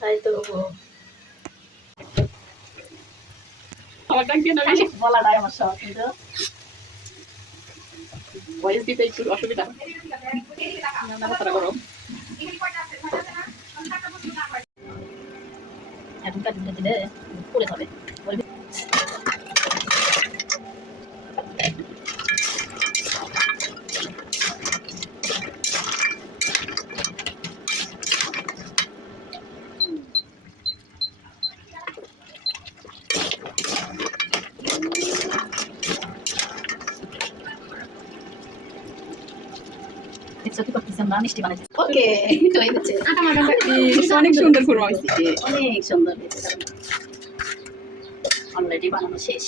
তাই তো বলাটাই আমার শখ, কিন্তু ভয়েস দিতে একটু অসুবিধা। গরম এখনকার দিনে দিলে পড়ে যাবে। মিষ্টি বানাইছি। ওকে, হয়ে গেছে। অনেক সুন্দর খুরমা হয়েছে, অনেক সুন্দর অলরেডি বানানো শেষ।